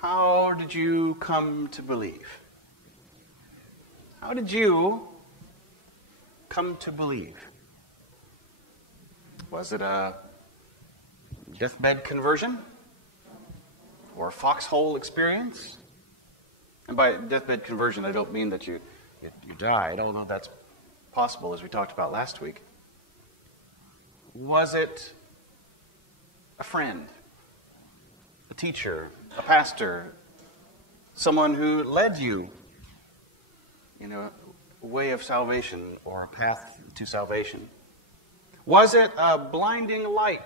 how did you come to believe? How did you come to believe? Was it a deathbed conversion? Or a foxhole experience? And by deathbed conversion, I don't mean that you died, although that's possible, as we talked about last week. Was it a friend, a teacher, a pastor, someone who led you in a way of salvation or a path to salvation? Was it a blinding light?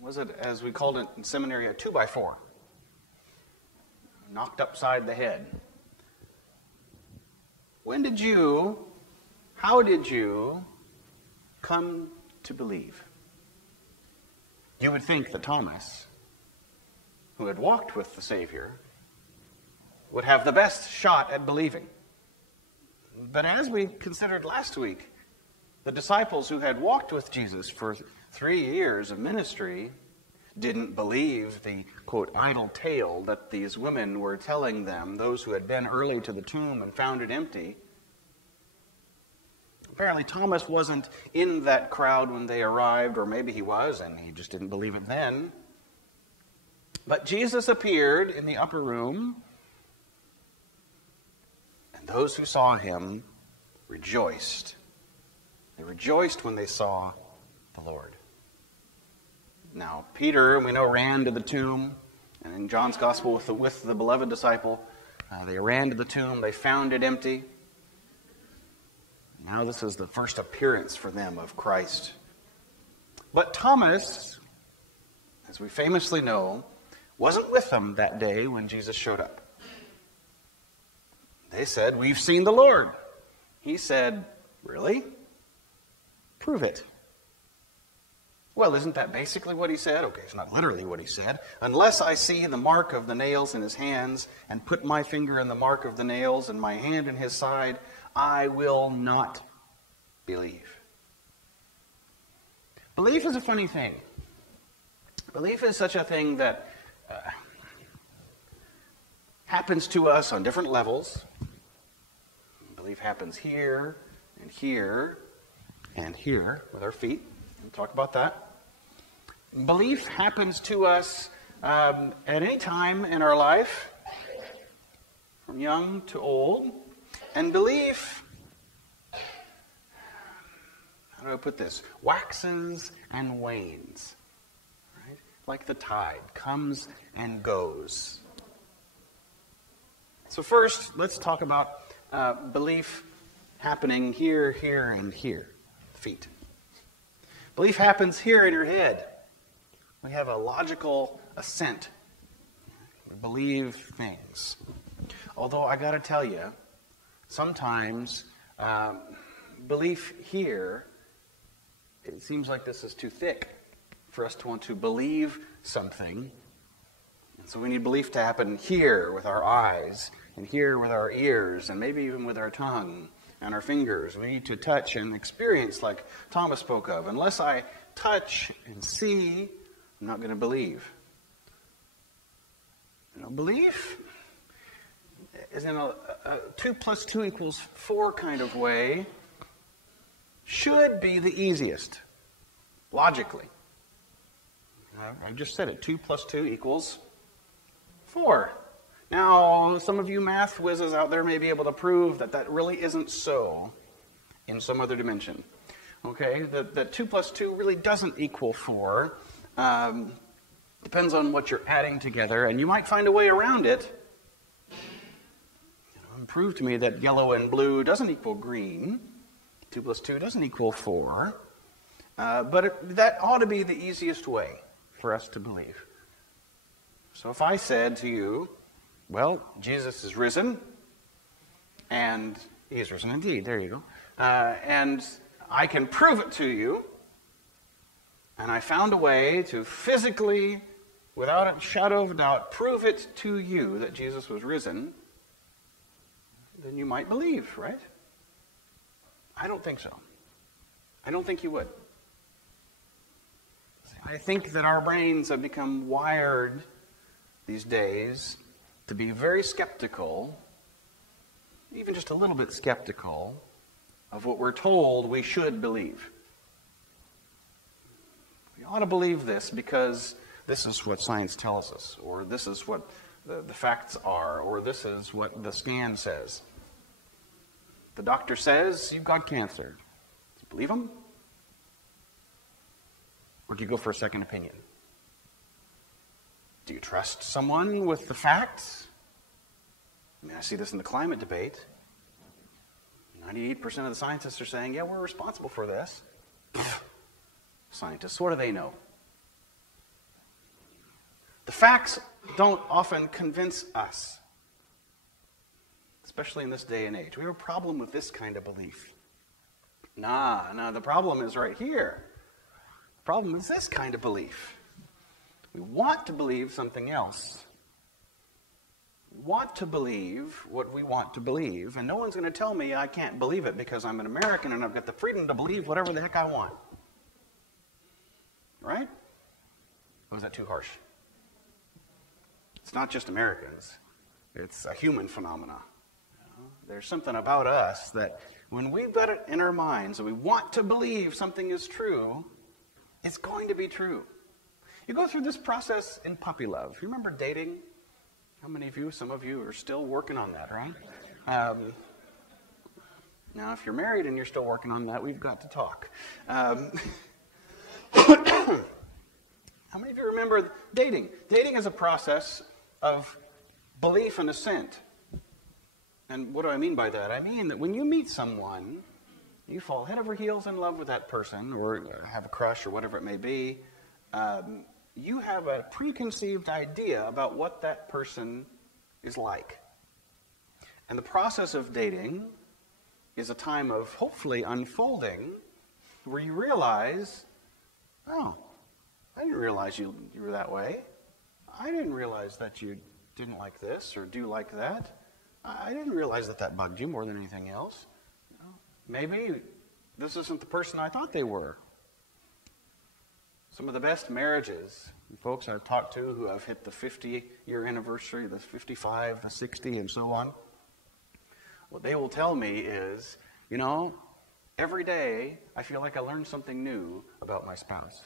Was it, as we called it in seminary, a 2x4? Knocked upside the head. How did you come to believe? You would think that Thomas, who had walked with the Savior, would have the best shot at believing. But as we considered last week, the disciples who had walked with Jesus for 3 years of ministry didn't believe the, quote, idle tale that these women were telling them, those who had been early to the tomb and found it empty. Apparently Thomas wasn't in that crowd when they arrived, or maybe he was, and he just didn't believe it then. But Jesus appeared in the upper room, and those who saw him rejoiced. They rejoiced when they saw the Lord. Now, Peter, we know, ran to the tomb, and in John's Gospel with the beloved disciple, they ran to the tomb, they found it empty. Now this is the first appearance for them of Christ. But Thomas, as we famously know, wasn't with them that day when Jesus showed up. They said, "We've seen the Lord." He said, "Really? Prove it." Well, isn't that basically what he said? Okay, it's not literally what he said. "Unless I see the mark of the nails in his hands and put my finger in the mark of the nails and my hand in his side, I will not believe." Belief is a funny thing. Belief is such a thing that happens to us on different levels. Belief happens here and here and here with our feet. We'll talk about that. Belief happens to us at any time in our life, from young to old. And belief, how do I put this? Waxes and wanes. Right? Like the tide, comes and goes. So first, let's talk about belief happening here, here, and here. Feet. Belief happens here in your head. We have a logical assent. We believe things. Although I got to tell you, sometimes belief here, it seems like this is too thick for us to want to believe something. And so we need belief to happen here with our eyes, and here with our ears, and maybe even with our tongue and our fingers. We need to touch and experience like Thomas spoke of. Unless I touch and see, I'm not going to believe. Belief is in a 2 + 2 = 4 kind of way. Should be the easiest, logically. I just said it. 2 + 2 = 4. Now, some of you math whizzes out there may be able to prove that that really isn't so in some other dimension. Okay, that 2 + 2 really doesn't equal 4. Depends on what you're adding together, and you might find a way around it. Prove to me that yellow and blue doesn't equal green. 2 + 2 doesn't equal 4. But that ought to be the easiest way for us to believe. So if I said to you, well, Jesus is risen, and he is risen indeed, there you go, and I can prove it to you, and I found a way to physically, without a shadow of a doubt, prove it to you that Jesus was risen, then you might believe, right? I don't think so. I don't think you would. I think that our brains have become wired these days to be very skeptical, even just a little bit skeptical, of what we're told we should believe. We ought to believe this because this is what science tells us, or this is what the facts are, or this is what the scan says. The doctor says you've got cancer. Do you believe him? Or do you go for a second opinion? Do you trust someone with the facts? I mean, I see this in the climate debate. 98% of the scientists are saying, yeah, we're responsible for this. Scientists, what do they know? The facts don't often convince us, especially in this day and age. We have a problem with this kind of belief. The problem is right here. The problem is this kind of belief. We want to believe something else. We want to believe what we want to believe, and no one's going to tell me I can't believe it because I'm an American and I've got the freedom to believe whatever the heck I want. Right? Or is that too harsh? It's not just Americans. It's a human phenomenon. There's something about us that when we've got it in our minds and we want to believe something is true, it's going to be true. You go through this process in puppy love. You remember dating? How many of you, some of you, are still working on that, right? Now, if you're married and you're still working on that, we've got to talk. How many of you remember dating? Dating is a process of belief and assent. And what do I mean by that? I mean that when you meet someone, you fall head over heels in love with that person, or have a crush, or whatever it may be, you have a preconceived idea about what that person is like. And the process of dating is a time of hopefully unfolding where you realize, oh, I didn't realize you were that way. I didn't realize that you didn't like this or do like that. I didn't realize that bugged you more than anything else. Maybe this isn't the person I thought they were. Some of the best marriages, folks I've talked to who have hit the 50-year anniversary, the 55, the 60, and so on, what they will tell me is, every day I feel like I learn something new about my spouse.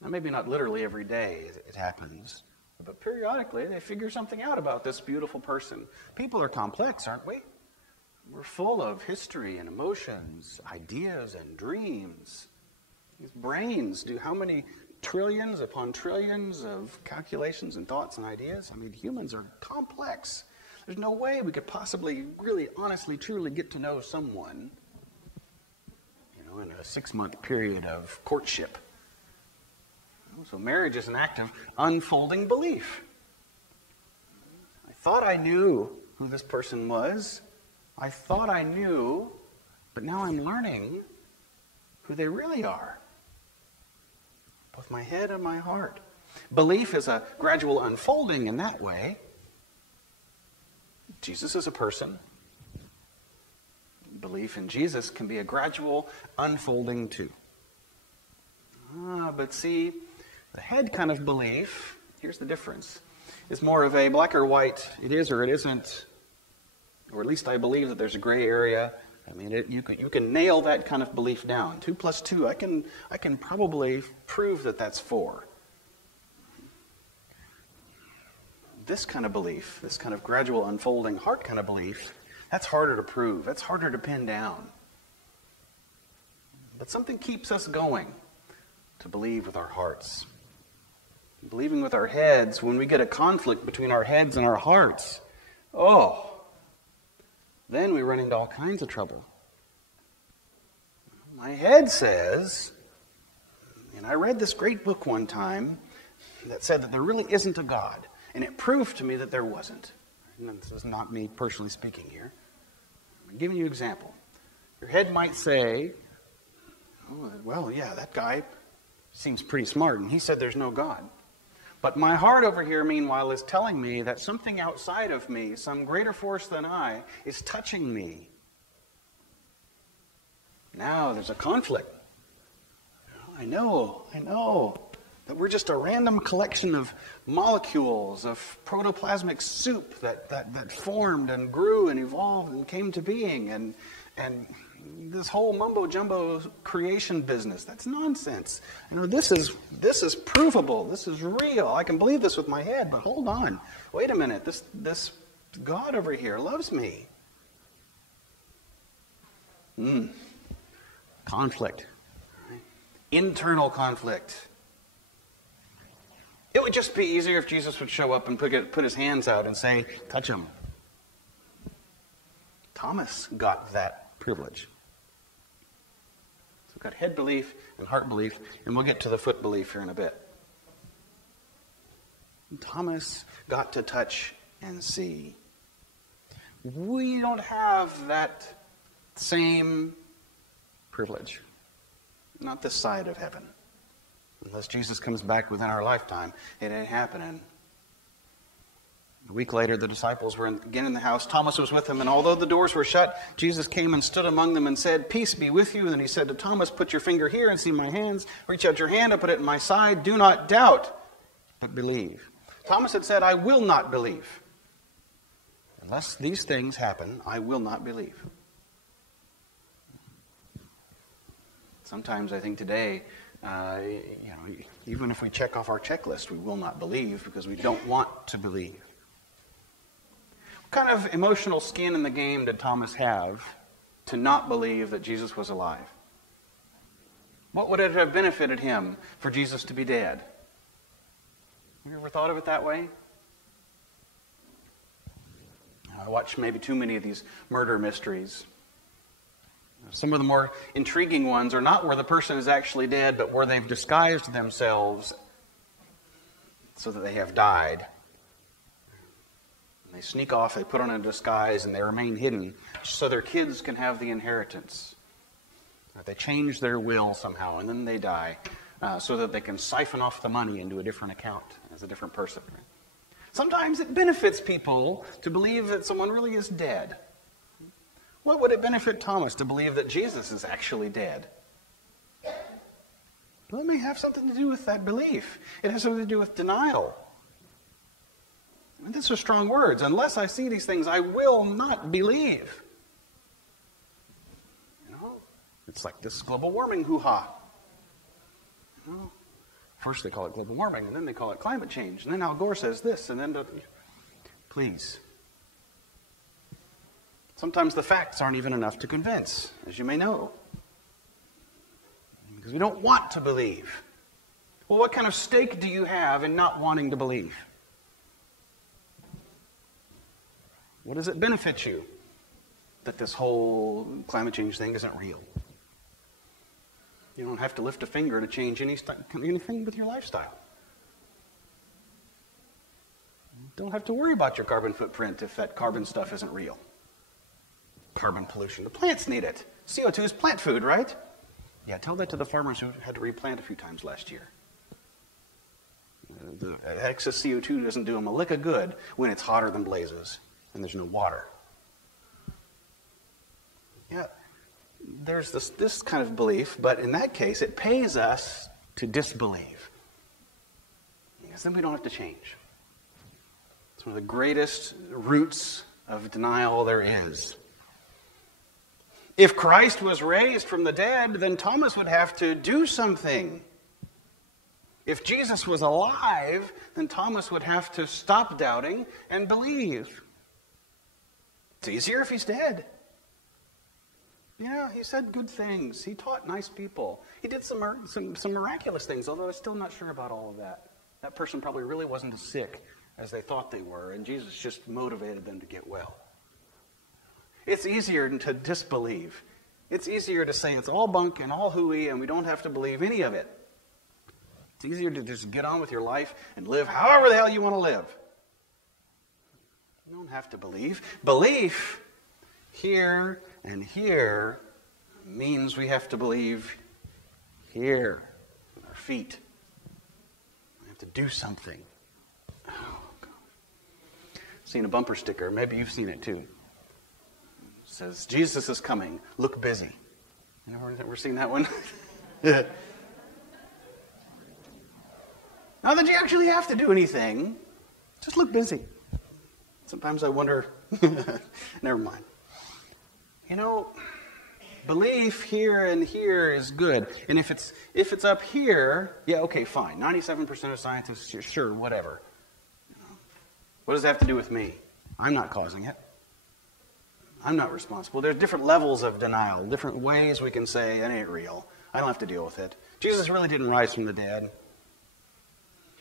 Now, maybe not literally every day it happens, but periodically they figure something out about this beautiful person. People are complex, aren't we? We're full of history and emotions, ideas and dreams. These brains do how many trillions upon trillions of calculations and thoughts and ideas? I mean, humans are complex. There's no way we could possibly really, honestly, truly get to know someone, in a 6-month period of courtship. So marriage is an act of unfolding belief. I thought I knew who this person was. I thought I knew, but now I'm learning who they really are. Both my head and my heart. Belief is a gradual unfolding in that way. Jesus is a person. Belief in Jesus can be a gradual unfolding too. But see, the head kind of belief, here's the difference, is more of a black or white, it is or it isn't, or at least I believe that there's a gray area. I mean, you can nail that kind of belief down. 2 plus 2, I can probably prove that that's 4. This kind of belief, this kind of gradual unfolding heart kind of belief, that's harder to prove. That's harder to pin down. But something keeps us going to believe with our hearts. Believing with our heads, when we get a conflict between our heads and our hearts, then we run into all kinds of trouble. My head says, and I read this great book one time that said that there really isn't a God. And it proved to me that there wasn't. And this is not me personally speaking here. I'm giving you an example. Your head might say, that guy seems pretty smart, and he said there's no God. But my heart over here, meanwhile, is telling me that something outside of me, some greater force than I, is touching me. Now there's a conflict. I know. That we're just a random collection of molecules, of protoplasmic soup that formed and grew and evolved and came to being. And this whole mumbo-jumbo creation business, that's nonsense. This is provable. This is real. I can believe this with my head, but hold on. Wait a minute. This God over here loves me. Conflict. Internal conflict. It would just be easier if Jesus would show up and put his hands out and say, touch him. Thomas got that privilege. So we've got head belief and heart belief, and we'll get to the foot belief here in a bit. Thomas got to touch and see. We don't have that same privilege. Not this side of heaven. Unless Jesus comes back within our lifetime, it ain't happening. A week later, the disciples were again in the house. Thomas was with them, and although the doors were shut, Jesus came and stood among them and said, "Peace be with you." And then he said to Thomas, "Put your finger here and see my hands. Reach out your hand and put it in my side. Do not doubt, but believe." Thomas had said, "I will not believe. Unless these things happen, I will not believe." Sometimes I think today, even if we check off our checklist, we will not believe because we don't want to believe. What kind of emotional skin in the game did Thomas have to not believe that Jesus was alive? What would it have benefited him for Jesus to be dead? Have you ever thought of it that way? I watch maybe too many of these murder mysteries. Some of the more intriguing ones are not where the person is actually dead, but where they've disguised themselves so that they have died. And they sneak off, they put on a disguise, and they remain hidden so their kids can have the inheritance. Or they change their will somehow, and then they die so that they can siphon off the money into a different account as a different person. Sometimes it benefits people to believe that someone really is dead. What would it benefit Thomas to believe that Jesus is actually dead? Well, it may have something to do with that belief. It has something to do with denial. And these are strong words. Unless I see these things, I will not believe. It's like this global warming hoo-ha. First they call it global warming, and then they call it climate change, and then Al Gore says this, and then... Please. Sometimes the facts aren't even enough to convince, as you may know. Because we don't want to believe. Well, what kind of stake do you have in not wanting to believe? What does it benefit you that this whole climate change thing isn't real? You don't have to lift a finger to change anything with your lifestyle. You don't have to worry about your carbon footprint if that carbon stuff isn't real. Carbon pollution. The plants need it. CO2 is plant food, right? Yeah, tell that to the farmers who had to replant a few times last year. The excess CO2 doesn't do them a lick of good when it's hotter than blazes and there's no water. Yeah, there's this kind of belief, but in that case, it pays us to disbelieve. Because then we don't have to change. It's one of the greatest roots of denial there is. If Christ was raised from the dead, then Thomas would have to do something. If Jesus was alive, then Thomas would have to stop doubting and believe. It's easier if he's dead. Yeah, he said good things. He taught nice people. He did some miraculous things, although I'm still not sure about all of that. That person probably really wasn't as sick as they thought they were, and Jesus just motivated them to get well. It's easier to disbelieve. It's easier to say it's all bunk and all hooey and we don't have to believe any of it. It's easier to just get on with your life and live however the hell you want to live. You don't have to believe. Belief here and here means we have to believe here with our feet. We have to do something. Oh, God. I've seen a bumper sticker. Maybe you've seen it too. It says, Jesus is coming. Look busy. You ever seen that one? Not that you actually have to do anything. Just look busy. Sometimes I wonder, never mind. You know, belief here and here is good. And if it's up here, yeah, okay, fine. 97% of scientists, sure, whatever. What does that have to do with me? I'm not causing it. I'm not responsible. There's different levels of denial, different ways we can say, it ain't real. I don't have to deal with it. Jesus really didn't rise from the dead.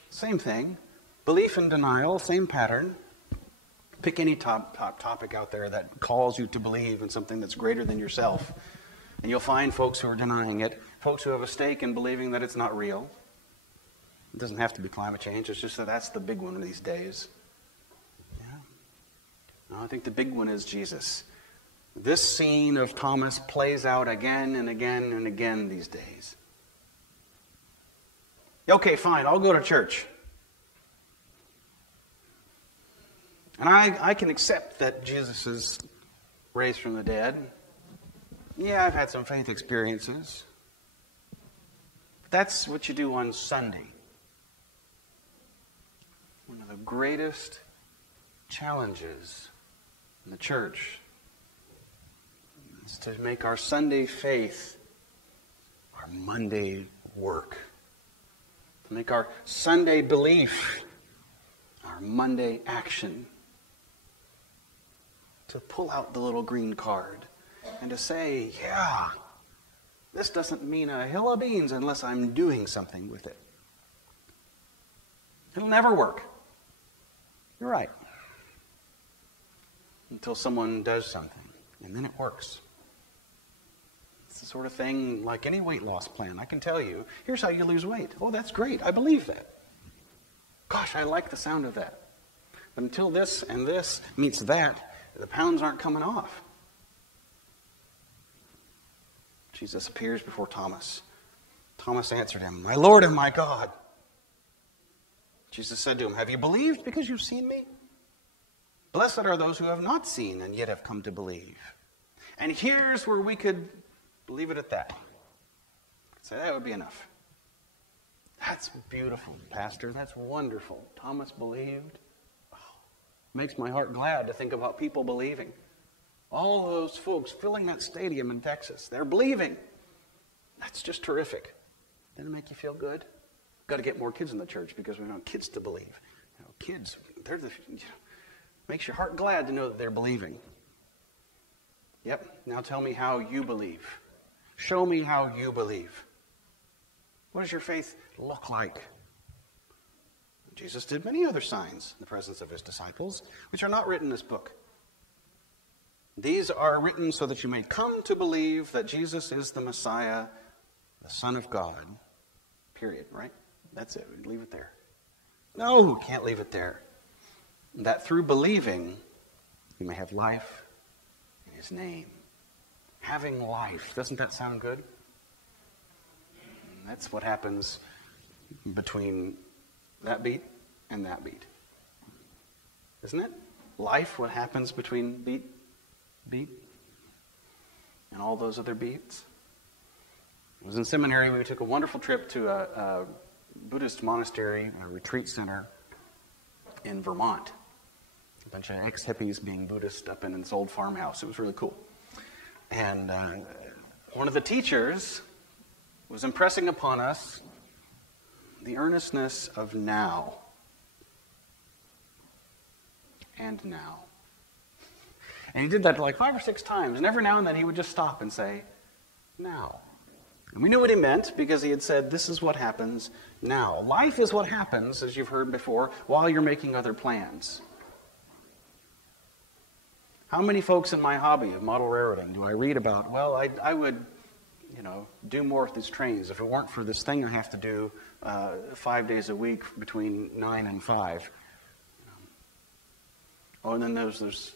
Same thing. Belief and denial, same pattern. Pick any top topic out there that calls you to believe in something that's greater than yourself. And you'll find folks who are denying it, folks who have a stake in believing that it's not real. It doesn't have to be climate change. It's just that that's the big one these days. Yeah. No, I think the big one is Jesus. This scene of Thomas plays out again and again and again these days. Okay, fine, I'll go to church. And I can accept that Jesus is raised from the dead. Yeah, I've had some faith experiences. But that's what you do on Sunday. One of the greatest challenges in the church is to make our Sunday faith our Monday work. To make our Sunday belief our Monday action. To pull out the little green card and to say, yeah, this doesn't mean a hill of beans unless I'm doing something with it. It'll never work. You're right. Until someone does something, and then it works. It's the sort of thing like any weight loss plan. I can tell you, here's how you lose weight. Oh, that's great. I believe that. Gosh, I like the sound of that. But until this and this meets that, the pounds aren't coming off. Jesus appears before Thomas. Thomas answered him, "My Lord and my God." Jesus said to him, "Have you believed because you've seen me? Blessed are those who have not seen and yet have come to believe." And here's where we could leave it at that. Say that would be enough. That's beautiful, Pastor. That's wonderful. Thomas believed. Makes my heart glad to think about people believing. All of those folks filling that stadium in Texas, they're believing. That's just terrific. Doesn't it make you feel good? Got to get more kids in the church because we want kids to believe. Kids, makes your heart glad to know that they're believing. Yep, now tell me how you believe. Show me how you believe. What does your faith look like? Jesus did many other signs in the presence of his disciples, which are not written in this book. These are written so that you may come to believe that Jesus is the Messiah, the Son of God. Period, right? That's it. We leave it there. No, we can't leave it there. That through believing, you may have life in his name. Having life. Doesn't that sound good? And that's what happens between that beat and that beat. Isn't it? Life, what happens between beat, and all those other beats. I was in seminary. We took a wonderful trip to a Buddhist monastery, a retreat center in Vermont. A bunch of ex-hippies being Buddhist up in this old farmhouse. It was really cool. And one of the teachers was impressing upon us the earnestness of now. And now. And he did that like 5 or 6 times. And every now and then he would just stop and say, now. And we knew what he meant because he had said, this is what happens now. Life is what happens, as you've heard before, while you're making other plans. How many folks in my hobby of model railroading do I read about? Well, I would, do more with these trains if it weren't for this thing I have to do 5 days a week between 9 and 5. Oh, and then there's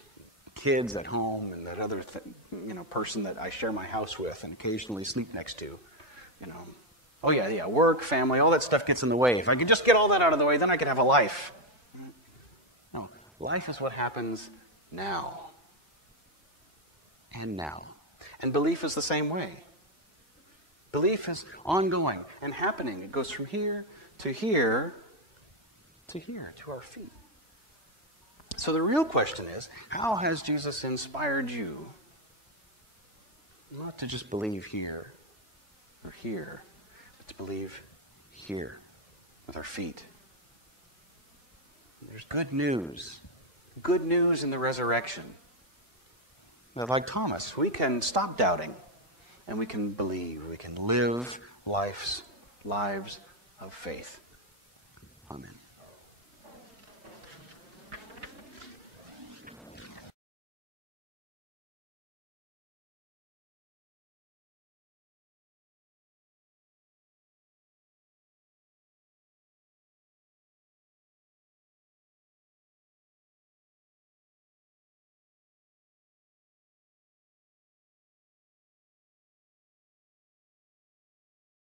kids at home and that other person that I share my house with and occasionally sleep next to. Oh yeah, work, family, all that stuff gets in the way. If I could just get all that out of the way, then I could have a life. No, life is what happens now. And now. And belief is the same way. Belief is ongoing and happening. It goes from here to here to here, to our feet. So the real question is, how has Jesus inspired you? Not to just believe here or here, but to believe here with our feet. There's good news in the resurrection. That, like Thomas, we can stop doubting and we can believe. We can live lives of faith. Amen.